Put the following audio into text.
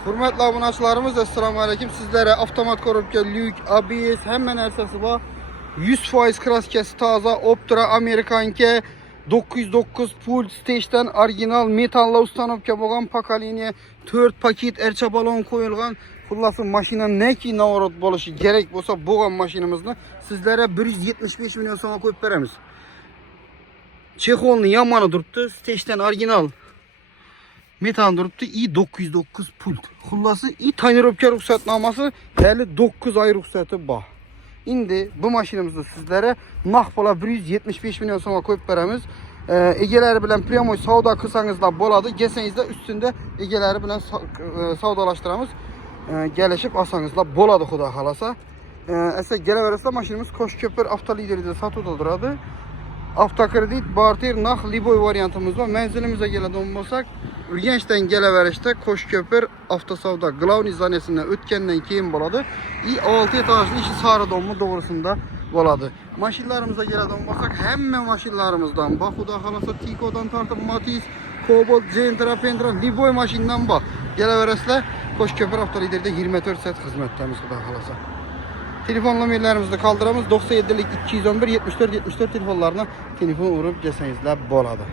Hürmetli abunəçilərimiz, Esselamu Aleyküm. Sizlərə avtomat korobka, lük, ABS, həmmən ərsəsi var. 100% kraskəsi taza, Optra, Amerikanke, 909 pult, stage'dən orijinal metalla ustanovka bolğan pokoleniya 4 paket erçə balon qoyulğan. Xullası maşina nə ki navarot bolışı gerek bolsa bolğan maşinimizni sizlərə 175 milyon so'ma qoyub beramiz. Çexolni yamanı durubdu, stage'dən orijinal metan durubdu, i909 pult. Xullası i tonirovka ruxsatnaması hələ 9 ay ruxsatı var. İndi bu maşinimizni sizlərə naq bola 175 milyon so'ma qoyub beramiz. Egeləri bilən premoy savda qılsanızda boladı. Gəlsənizdə üstündə egeləri bilən savdalaşdıramız. Gəlişib alsanızda boladı xuda xalasa. Əsə gələ verəsə maşinimiz Koşköpür avtolideridə satıldı duradı. Avtokredit, barter, naq, liboy variantımız var. Mənzilimizə gələn olsaq, Ürgəncdən gələ verişdə Koşköpür avtosavda Qlavni zanəsindən ötkəndən keyin boladı. 6 etajlı işi sarı donmu doğrusunda boladı. Maşinlarımıza gələn olsaq, həmmə maşinlarımızdan, bax xuda xalasa Tiko'dan tartıb Matiz, Cobalt, Gentra, Pentra, liboy maşindən bax. Gələ verəslə Koşköpür avtoliderdə 24 saat xidmətdəmiz xuda xalasa. Telefon nömrələrimizi qaldıramız. 97'lik 211 74 74 telefonlarına telefon vurup gəlsənizlər boladı.